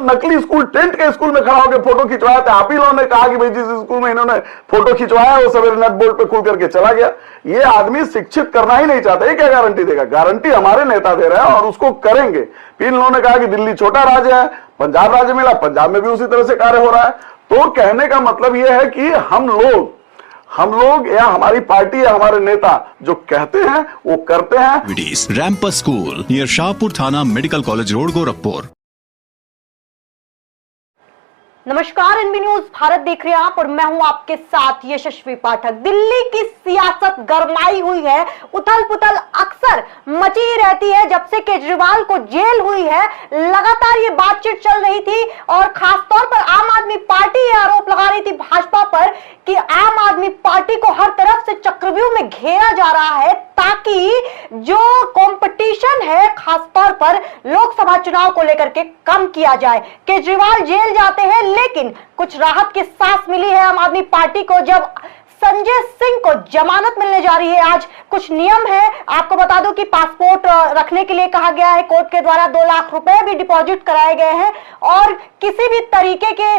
नकली school, tent के school में खड़ा होकर फोटो खिंचवाया था। आप ही लोगों ने कहा कि भाई जिस स्कूल में इन्होंने फोटो खिंचवाया वो सवेरे नट बोल्ट पे खुल करके चला गया। ये आदमी शिक्षित करना ही नहीं चाहता, ये क्या गारंटी देगा? गारंटी हमारे नेता दे रहा है और उसको करेंगे। फिर इन्होंने कहा कि दिल्ली छोटा राज्य है, पंजाब राज्य मिला, पंजाब में भी उसी तरह से कार्य हो रहा है। तो कहने का मतलब यह है कि हम लोग या हमारी पार्टी या हमारे नेता जो कहते हैं वो करते हैं। रैम्पस स्कूल नियर शाहपुर थाना, मेडिकल कॉलेज रोड, गोरखपुर। नमस्कार, एनबी न्यूज भारत देख रहे हैं आप और मैं हूं आपके साथ यशस्वी पाठक। दिल्ली की सियासत गरमाई हुई है, उथल पुथल अक्सर मची रहती है। जब से केजरीवाल को जेल हुई है लगातार ये बातचीत चल रही थी और खासतौर पर आम आदमी पार्टी ये आरोप लगा रही थी भाजपा पर कि आम आदमी पार्टी को हर तरफ से चक्रव्यूह में घेरा जा रहा है ताकि जो कंपटीशन है खासतौर पर लोकसभा चुनाव को लेकर के कम किया जाए। केजरीवाल जेल जाते हैं लेकिन कुछ राहत की सांस मिली है आम आदमी पार्टी को जब संजय सिंह को जमानत मिलने जा रही है। आज कुछ नियम है, आपको बता दूं कि पासपोर्ट रखने के लिए कहा गया है, कोर्ट के द्वारा 2 लाख रुपए भी डिपॉजिट कराए गए हैं और किसी भी तरीके के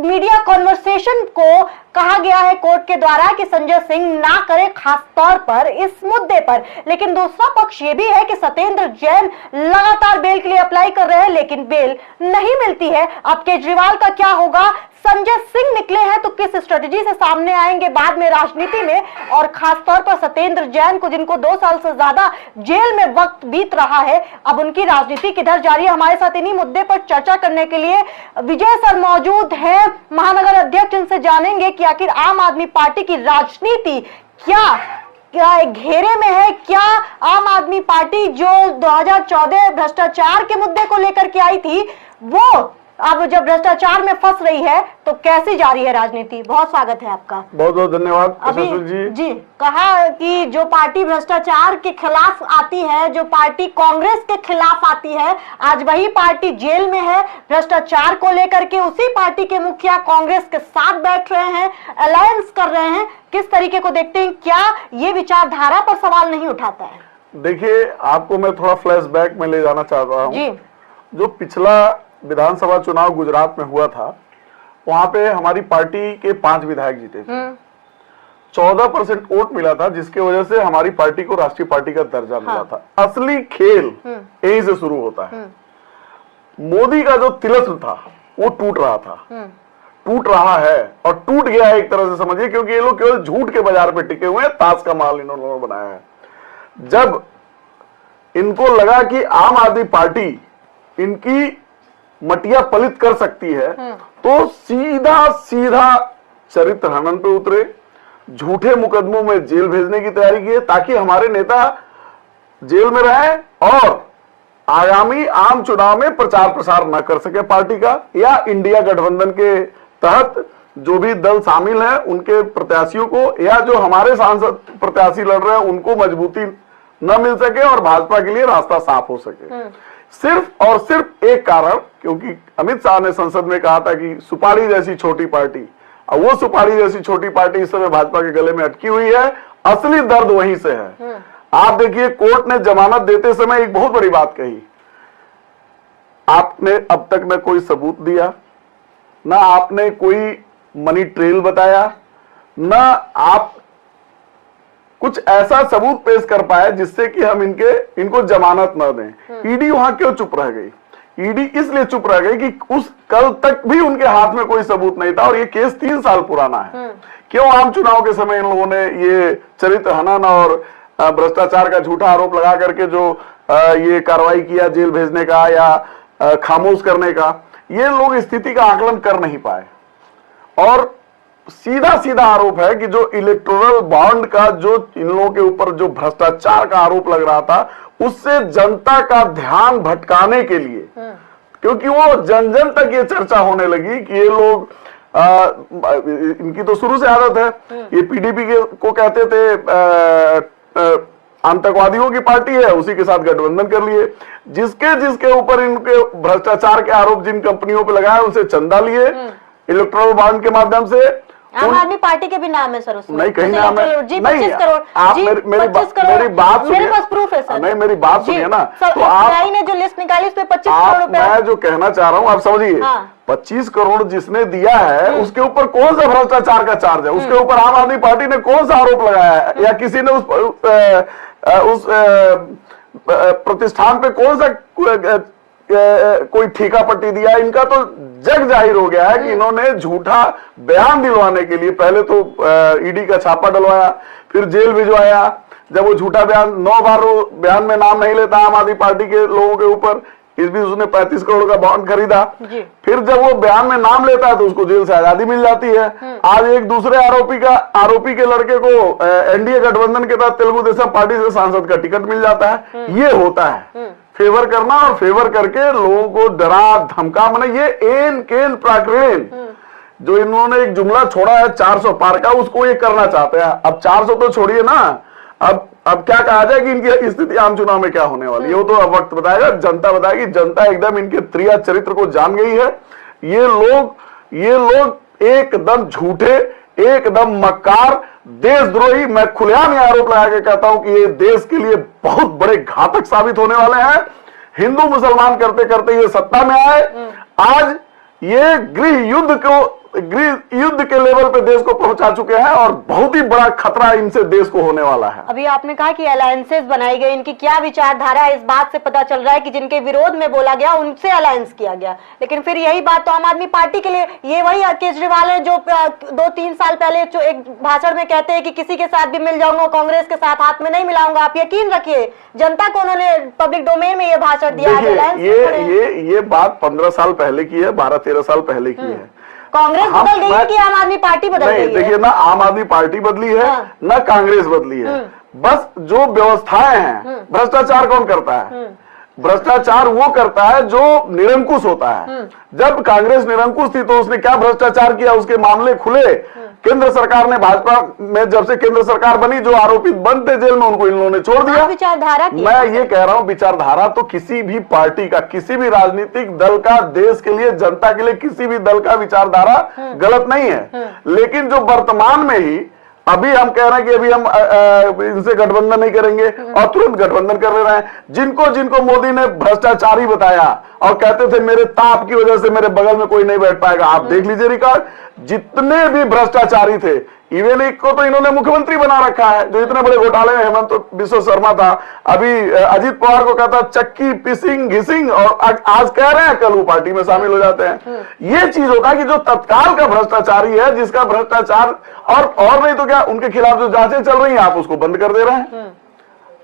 मीडिया कॉन्वर्सेशन को कहा गया है कोर्ट के द्वारा कि संजय सिंह ना करे, खास तौर पर इस मुद्दे पर। लेकिन दूसरा पक्ष ये भी है कि सत्येंद्र जैन लगातार बेल के लिए अप्लाई कर रहे हैं लेकिन बेल नहीं मिलती है। अब केजरीवाल का क्या होगा? संजय सिंह निकले हैं तो किस स्ट्रेटजी से सामने आएंगे बाद में राजनीति में, और खासतौर पर सत्येंद्र जैन को जिनको 2 साल से ज्यादा जेल में वक्त बीत रहा है, अब उनकी राजनीति किधर जा रही है? हमारे साथ इन्हीं मुद्दे पर चर्चा करने के लिए विजय सर मौजूद हैं, महानगर अध्यक्ष। इनसे जानेंगे कि आखिर आम आदमी पार्टी की राजनीति क्या घेरे में है। क्या आम आदमी पार्टी जो 2014 भ्रष्टाचार के मुद्दे को लेकर के आई थी वो अब जब भ्रष्टाचार में फंस रही है तो कैसी जा रही है राजनीति? बहुत स्वागत है आपका। बहुत बहुत धन्यवाद अभी जी। कहा कि जो पार्टी भ्रष्टाचार के खिलाफ आती है, जो पार्टी कांग्रेस के खिलाफ आती है, आज वही पार्टी जेल में है भ्रष्टाचार को लेकर के। उसी पार्टी के मुखिया कांग्रेस के साथ बैठ रहे हैं, अलायंस कर रहे हैं। किस तरीके को देखते हैं? क्या ये विचारधारा पर सवाल नहीं उठाता है? देखिए, आपको मैं थोड़ा फ्लैशबैक में ले जाना चाह रहा हूँ। जो पिछला विधानसभा चुनाव गुजरात में हुआ था वहां पे हमारी पार्टी के 5 विधायक जीते थे। 14% वोट मिला था जिसके वजह से हमारी पार्टी को राष्ट्रीय पार्टी का दर्जा मिला था। असली खेल यहीं से शुरू होता है। मोदी का जो तिलस्म था वो टूट रहा था, टूट रहा है और टूट गया है एक तरह से समझिए, क्योंकि ये लोग केवल झूठ के बाजार पे टिके हुए हैं। ताश का माल इन्होंने बनाया है। जब इनको लगा कि आम आदमी पार्टी इनकी मटिया पलित कर सकती है तो सीधा चरित्र हनन पे उतरे, झूठे मुकदमों में जेल भेजने की तैयारी की ताकि हमारे नेता जेल में रहे और आगामी आम चुनाव में प्रचार प्रसार न कर सके पार्टी का, या इंडिया गठबंधन के तहत जो भी दल शामिल है उनके प्रत्याशियों को या जो हमारे सांसद प्रत्याशी लड़ रहे हैं उनको मजबूती न मिल सके और भाजपा के लिए रास्ता साफ हो सके। सिर्फ और सिर्फ एक कारण, क्योंकि अमित शाह ने संसद में कहा था कि सुपारी जैसी छोटी पार्टी, और वो सुपारी जैसी छोटी पार्टी इस समय भाजपा के गले में अटकी हुई है। असली दर्द वहीं से है। आप देखिए, कोर्ट ने जमानत देते समय एक बहुत बड़ी बात कही, आपने अब तक न कोई सबूत दिया, न आपने कोई मनी ट्रेल बताया, न आप कुछ ऐसा सबूत पेश कर पाए जिससे कि हम इनको जमानत न दें। ईडी वहां क्यों चुप रह गई? ईडी इसलिए चुप रह गई कि उस कल तक भी उनके हाथ में कोई सबूत नहीं था और ये केस 3 साल पुराना है। क्यों आम चुनाव के समय इन लोगों ने ये चरित्र हनन और भ्रष्टाचार का झूठा आरोप लगा करके जो ये कार्रवाई किया जेल भेजने का या खामोश करने का, ये लोग स्थिति का आकलन कर नहीं पाए। और सीधा आरोप है कि जो इलेक्टोरल बॉन्ड का जो इन लोगों के ऊपर जो भ्रष्टाचार का आरोप लग रहा था उससे जनता का ध्यान भटकाने के लिए, क्योंकि वो जन जन तक ये चर्चा होने लगी कि ये लोग इनकी तो शुरू से आदत है, ये पीडीपी को कहते थे आतंकवादियों की पार्टी है, उसी के साथ गठबंधन कर लिए। जिसके ऊपर इनके भ्रष्टाचार के आरोप जिन कंपनियों पे लगाए उनसे चंदा लिए इलेक्टोरल बॉन्ड के माध्यम से, आम आदमी पार्टी के भी नाम है सर उसमें। नहीं, कहीं नाम है जी, नहीं। 25 करोड़ आप जी, मेरी 25 करोड़ मेरी बात सुनिए। मेरे पास प्रूफ है सर। नहीं, मेरी बात सुनिए ना। तो आप ने जो लिस्ट निकाली उसमें 25 करोड़ रुपए। मैं जो कहना चाह रहा हूँ आप समझिए। 25 करोड़ जिसने दिया है उसके ऊपर कौन सा भ्रष्टाचार का चार्ज है? उसके ऊपर आम आदमी पार्टी ने कौन सा आरोप लगाया है? या किसी ने उस प्रतिष्ठान पे कौन सा कोई ठेका पट्टी दिया? इनका तो जग जाहिर हो गया है कि इन्होंने झूठा बयान दिलवाने के लिए पहले तो ईडी का छापा डलवाया, फिर जेल भिजवाया। जब वो झूठा बयान 9 बार वो बयान में नाम नहीं लेता आम आदमी पार्टी के लोगों के ऊपर, इस बीच उसने 35 करोड़ का बॉन्ड खरीदा। फिर जब वो बयान में नाम लेता है तो उसको जेल से आजादी मिल जाती है। आज एक दूसरे आरोपी के लड़के को एनडीए गठबंधन के तहत तेलुगु देशम पार्टी से सांसद का टिकट मिल जाता है। ये होता है फेवर करना, और फेवर करके लोगों को डरा धमका, माने ये एन केन प्राकृण जो इन्होंने एक जुमला छोड़ा है 400 पार का, उसको ये करना चाहते हैं। अब 400 तो छोड़िए ना, अब क्या कहा जाए कि इनकी स्थिति आम चुनाव में क्या होने वाली है, वो तो अब वक्त बताएगा, जनता बताएगी। जनता एकदम इनके त्रिया चरित्र को जान गई है। ये लोग एकदम झूठे, एकदम मक्कार, देशद्रोही। मैं खुलेआम ये आरोप लगा के कहता हूं कि ये देश के लिए बहुत बड़े घातक साबित होने वाले हैं। हिंदू मुसलमान करते करते ये सत्ता में आए, आज ये गृह युद्ध के लेवल पे देश को पहुंचा चुके हैं, और बहुत ही बड़ा खतरा इनसे देश को होने वाला है। अभी आपने कहा कि अलायंसेस बनाई गई, इनकी क्या विचारधारा है इस बात से पता चल रहा है कि जिनके विरोध में बोला गया उनसे अलायंस किया गया। लेकिन फिर यही बात तो आम आदमी पार्टी के लिए, ये वही केजरीवाल है जो 2-3 साल पहले जो एक भाषण में कहते हैं कि किसी के साथ भी मिल जाऊंगा, कांग्रेस के साथ हाथ में नहीं मिलाऊंगा। आप यकीन रखिए जनता को उन्होंने पब्लिक डोमेन में ये भाषण दिया। ये बात 15 साल पहले की है, 12-13 साल पहले की है। कांग्रेस बदल गई है कि आम आदमी पार्टी बदल गई है? देखिए ना, आम आदमी पार्टी बदली है, ना कांग्रेस बदली है। बस जो व्यवस्थाएं हैं, भ्रष्टाचार कौन करता है? भ्रष्टाचार वो करता है जो निरंकुश होता है। जब कांग्रेस निरंकुश थी तो उसने क्या भ्रष्टाचार किया, उसके मामले खुले। केंद्र सरकार ने, भाजपा में जब से केंद्र सरकार बनी, जो आरोपित बंद थे जेल में उनको इन लोगों ने छोड़ दिया। विचारधारा मैं ये कह रहा हूं, विचारधारा तो किसी भी पार्टी का, किसी भी राजनीतिक दल का, देश के लिए, जनता के लिए किसी भी दल का विचारधारा गलत नहीं है। लेकिन जो वर्तमान में ही अभी हम कह रहे हैं कि अभी हम इनसे गठबंधन नहीं करेंगे, और तुरंत गठबंधन कर रहे हैं। जिनको मोदी ने भ्रष्टाचारी बताया और कहते थे मेरे ताप की वजह से मेरे बगल में कोई नहीं बैठ पाएगा, आप देख लीजिए रिकॉर्ड, जितने भी भ्रष्टाचारी थे, इवन एक को तो इन्होंने मुख्यमंत्री बना रखा है, जो इतने बड़े घोटाले में हेमंत बिश्व शर्मा था। अभी अजीत पवार को कहता चक्की पिसिंग घिसिंग, और आज कह रहे हैं कल वो पार्टी में शामिल हो जाते हैं। ये चीज होता है कि जो तत्काल का भ्रष्टाचारी है, जिसका भ्रष्टाचार और नहीं तो क्या, उनके खिलाफ जो जांचें चल रही हैं आप उसको बंद कर दे रहे हैं,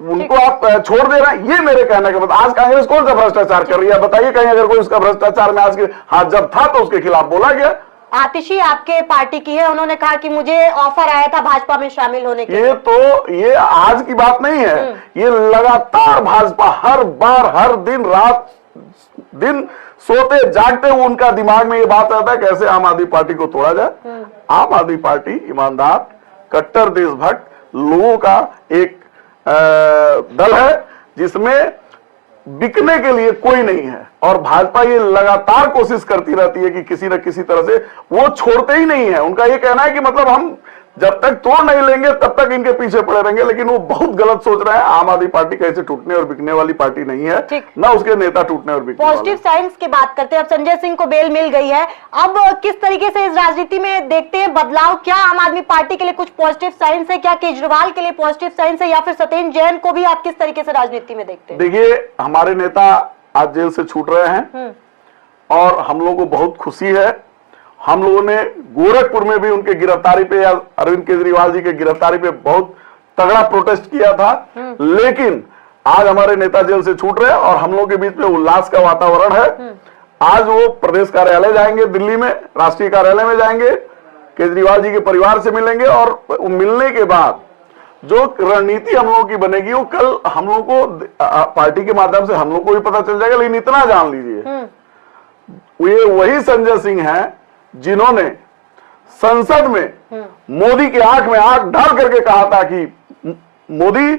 उनको आप छोड़ दे रहे हैं। ये मेरे कहने का मतलब, आज कांग्रेस कौन सा भ्रष्टाचार कर रही है बताइए? कहीं अगर कोई उसका भ्रष्टाचार में आज के हाथ जब था तो उसके खिलाफ बोला गया। आतिशी आपके पार्टी की है, उन्होंने कहा कि मुझे ऑफर आया था भाजपा में शामिल होने के। ये आज की बात नहीं है, ये लगातार भाजपा हर बार, हर दिन सोते जागते हुए उनका दिमाग में ये बात आता है कैसे आम आदमी पार्टी को तोड़ा जाए। आम आदमी पार्टी ईमानदार, कट्टर देशभक्त लोगों का एक दल है जिसमें बिकने के लिए कोई नहीं है, और भाजपा ये लगातार कोशिश करती रहती है कि किसी न किसी तरह से वो छोड़ते ही नहीं है। उनका ये कहना है कि मतलब हम जब तक तोड़ नहीं लेंगे तब तक इनके पीछे पड़े रहेंगे, लेकिन वो बहुत गलत सोच रहे हैं। आम आदमी पार्टी कैसे टूटने और बिकने वाली पार्टी नहीं है, ना उसके नेता टूटने और बिकने वाले। पॉजिटिव साइंस की बात करते हैं, अब संजय सिंह को बेल मिल गई है, अब किस तरीके से इस राजनीति में देखते हैं बदलाव? क्या आम आदमी पार्टी के लिए कुछ पॉजिटिव साइंस है? क्या केजरीवाल के लिए पॉजिटिव साइंस है, या फिर सत्येंद्र जैन को भी आप किस तरीके से राजनीति में देखते हैं? देखिए, हमारे नेता आज जेल से छूट रहे हैं और हम लोगों को बहुत खुशी है। हम लोगों ने गोरखपुर में भी उनके गिरफ्तारी पे, या अरविंद केजरीवाल जी के गिरफ्तारी पे बहुत तगड़ा प्रोटेस्ट किया था, लेकिन आज हमारे नेता जेल से छूट रहे हैं और हम लोगों के बीच में उल्लास का वातावरण है। आज वो प्रदेश कार्यालय जाएंगे, दिल्ली में राष्ट्रीय कार्यालय में जाएंगे, केजरीवाल जी के परिवार से मिलेंगे, और मिलने के बाद जो रणनीति हम लोगों की बनेगी वो कल हम लोग को पार्टी के माध्यम से हम लोग को भी पता चल जाएगा। लेकिन इतना जान लीजिए, ये वही संजय सिंह हैं जिन्होंने संसद में मोदी के आंख में आंख डाल करके कहा था कि मोदी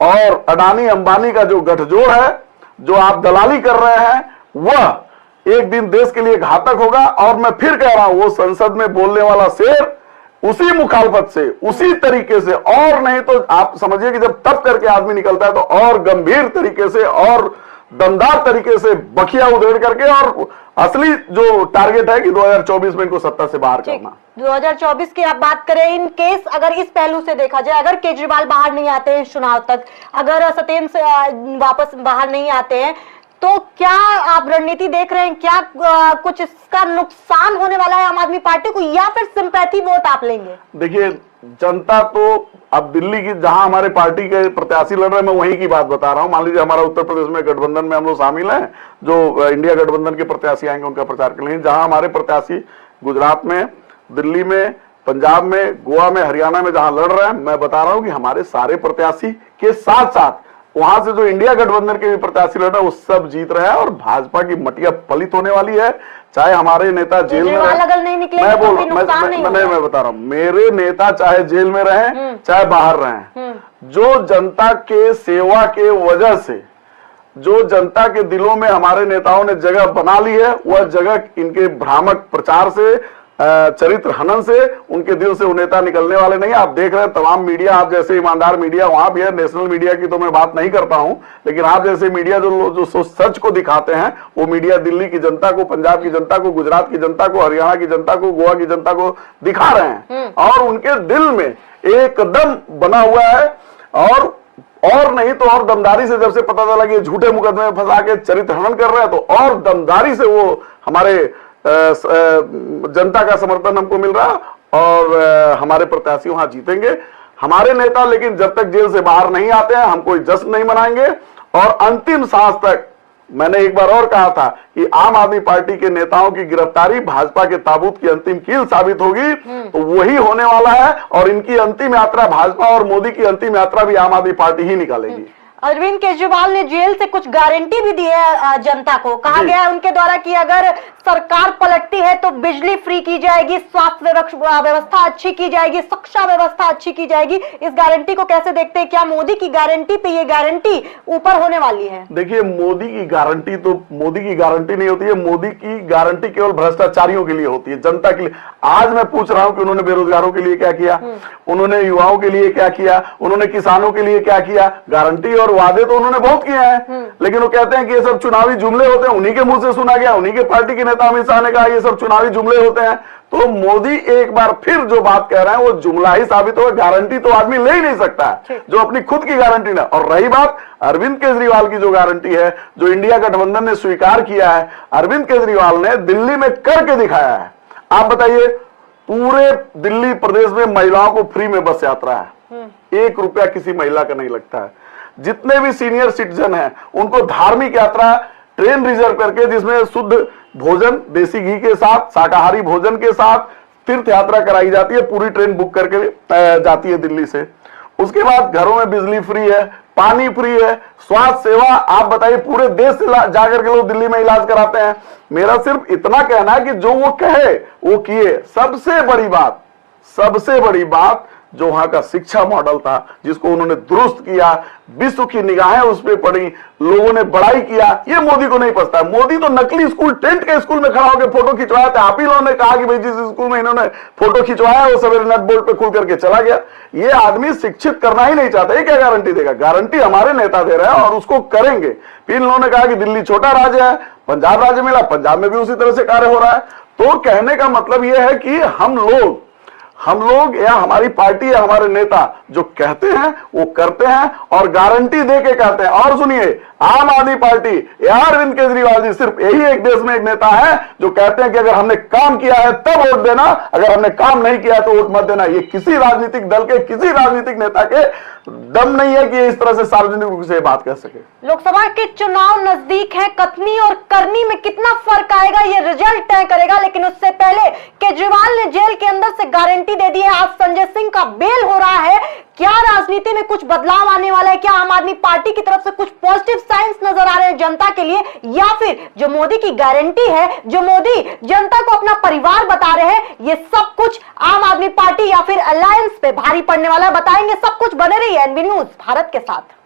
और अडानी अंबानी का जो गठजोड़ है, जो आप दलाली कर रहे हैं, वह एक दिन देश के लिए घातक होगा। और मैं फिर कह रहा हूं, वो संसद में बोलने वाला शेर उसी मुखालफत से, उसी तरीके से, और नहीं तो आप समझिए कि जब तब करके आदमी निकलता है तो और गंभीर तरीके से और दमदार तरीके से बखिया उधेड़ करके, और असली जो टारगेट है कि 2024 में इनको सत्ता से बाहर करना। 2024 की आप बात करें, इन केस अगर इस पहलू से देखा जाए, अगर केजरीवाल बाहर नहीं आते हैं इस चुनाव तक, अगर सत्येंद्र से वापस बाहर नहीं आते हैं, तो क्या आप रणनीति देख रहे हैं, क्या कुछ इसका नुकसान होने वाला है आम आदमी पार्टी को, या फिर सिंपैथी वोट आप लेंगे? देखिए, जनता तो अब दिल्ली की जहां हमारे पार्टी के प्रत्याशी लड़ रहे हैं, मैं वहीं की बात बता रहा हूं। मान लीजिए हमारा उत्तर प्रदेश में गठबंधन में हम लोग शामिल हैं, जो इंडिया गठबंधन के प्रत्याशी आएंगे उनका प्रचार करेंगे। जहां हमारे प्रत्याशी गुजरात में, दिल्ली में, पंजाब में, गोवा में, हरियाणा में जहां लड़ रहे हैं, मैं बता रहा हूं कि हमारे सारे प्रत्याशी के साथ साथ वहां से जो इंडिया गठबंधन के भी प्रत्याशी लड़ रहे हैं वो सब जीत रहे हैं, और भाजपा की मटिया पलित होने वाली है। चाहे हमारे नेता जेल में रहे, मैं बता रहा हूं, मेरे नेता चाहे जेल में रहे चाहे बाहर रहे, जो जनता के सेवा के वजह से, जो जनता के दिलों में हमारे नेताओं ने जगह बना ली है, वह जगह इनके भ्रामक प्रचार से, चरित्र हनन से, उनके दिल से वो नेता निकलने वाले नहीं। आप देख रहे हैं तमाम मीडिया, आप जैसे ईमानदार मीडिया वहां भी है, नेशनल मीडिया की तो मैं बात नहीं करता हूं, लेकिन आप जैसे मीडिया जो सच को दिखाते हैं, वो मीडिया दिल्ली की जनता को, पंजाब की जनता को, गुजरात की जनता को, हरियाणा की जनता को, गोवा की जनता को दिखा रहे हैं, और उनके दिल में एकदम बना हुआ है। और नहीं तो और दमदारी से, जब से पता चला कि झूठे मुकदमे में फंसा के चरित्र हनन कर रहे हैं, तो और दमदारी से वो हमारे जनता का समर्थन हमको मिल रहा, और हमारे प्रत्याशी वहां जीतेंगे। हमारे नेता लेकिन जब तक जेल से बाहर नहीं आते हैं, हम कोई जश्न नहीं मनाएंगे, और अंतिम सांस तक, मैंने एक बार और कहा था कि आम आदमी पार्टी के नेताओं की गिरफ्तारी भाजपा के ताबूत की अंतिम कील साबित होगी, तो वही होने वाला है, और इनकी अंतिम यात्रा, भाजपा और मोदी की अंतिम यात्रा भी आम आदमी पार्टी ही निकालेगी। अरविंद केजरीवाल ने जेल से कुछ गारंटी भी दी है जनता को। कहा गया है उनके द्वारा कि अगर सरकार पलटती है तो बिजली फ्री की जाएगी, स्वास्थ्य व्यवस्था अच्छी की जाएगी, शिक्षा व्यवस्था अच्छी की जाएगी। इस गारंटी को कैसे देखते हैं? क्या मोदी की गारंटी पे ये गारंटी ऊपर होने वाली है? देखिए, मोदी की गारंटी तो मोदी की गारंटी नहीं होती है। मोदी की गारंटी केवल भ्रष्टाचारियों के लिए होती है, जनता के लिए। आज मैं पूछ रहा हूं कि उन्होंने बेरोजगारों के लिए क्या किया, उन्होंने युवाओं के लिए क्या किया, उन्होंने किसानों के लिए क्या किया। गारंटी और वादे तो उन्होंने बहुत किए हैं, लेकिन वो कहते हैं कि ये सब चुनावी जुमले होते हैं। उन्हीं के मुंह से सुना गया, उन्हीं के पार्टी के नेता अमित शाह ने कहा ये सब चुनावी जुमले होते हैं। तो मोदी एक बार फिर जो बात कह रहे हैं वो जुमला ही साबित होगा। गारंटी तो आदमी ले ही नहीं सकता है जो अपनी खुद की गारंटी ना। और रही बात अरविंद केजरीवाल की जो गारंटी है, जो इंडिया गठबंधन ने स्वीकार किया है, अरविंद केजरीवाल ने दिल्ली में करके दिखाया है। आप बताइए, पूरे दिल्ली प्रदेश में महिलाओं को फ्री में बस यात्रा है, 1 रुपया किसी महिला का नहीं लगता है। जितने भी सीनियर सिटीजन हैं उनको धार्मिक यात्रा ट्रेन रिजर्व करके, जिसमें शुद्ध भोजन देसी घी के साथ, शाकाहारी भोजन के साथ तीर्थ यात्रा कराई जाती है। पूरी ट्रेन बुक करके जाती है दिल्ली से। उसके बाद घरों में बिजली फ्री है, पानी फ्री है, स्वास्थ्य सेवा। आप बताइए, पूरे देश से जाकर के लोग दिल्ली में इलाज कराते हैं। मेरा सिर्फ इतना कहना है कि जो वो कहे वो किए। सबसे बड़ी बात जो वहां का शिक्षा मॉडल था, जिसको उन्होंने दुरुस्त किया, विश्व की निगाहें उस पर पड़ी, लोगों ने बड़ाई किया, ये मोदी को नहीं पछता है। मोदी तो नकली स्कूल, टेंट के स्कूल में खड़ा होकर फोटो खिंचवाया था। आप ही लोगों ने कहा कि भाई जिस स्कूल में इन्होंने फोटो खिंचवाया वो सवेरे नेट बोर्ड पे खुल करके चला गया। ये आदमी शिक्षित करना ही नहीं चाहता। ये क्या गारंटी देगा? गारंटी हमारे नेता दे रहे हैं और उसको करेंगे। फिर इन्होंने कहा कि दिल्ली छोटा राज्य है, पंजाब राज्य मिला, पंजाब में भी उसी तरह से कार्य हो रहा है। तो कहने का मतलब यह है कि हम लोग या हमारी पार्टी या हमारे नेता जो कहते हैं वो करते हैं और गारंटी दे के कहते हैं। और सुनिए, आम आदमी पार्टी या अरविंद केजरीवाल जी सिर्फ यही एक देश में एक नेता है जो कहते हैं कि अगर हमने काम किया है तब वोट देना, अगर हमने काम नहीं किया तो वोट मत देना। ये किसी राजनीतिक दल के, किसी राजनीतिक नेता के दम नहीं है कि इस तरह से सार्वजनिक रूप से बात कर सके। लोकसभा के चुनाव नजदीक है, कथनी और करनी में कितना फर्क आएगा ये रिजल्ट तय करेगा। लेकिन उससे पहले केजरीवाल ने जेल के अंदर से गारंटी दे दी है। आज संजय सिंह का बेल हो रहा है। क्या राजनीति में कुछ बदलाव आने वाला है? क्या आम आदमी पार्टी की तरफ से कुछ पॉजिटिव साइंस नजर आ रहे हैं जनता के लिए, या फिर जो मोदी की गारंटी है, जो मोदी जनता को अपना परिवार बता रहे हैं, ये सब कुछ आम आदमी पार्टी या फिर अलायंस पे भारी पड़ने वाला? बताएंगे सब कुछ। बने रहिए एनबी न्यूज भारत के साथ।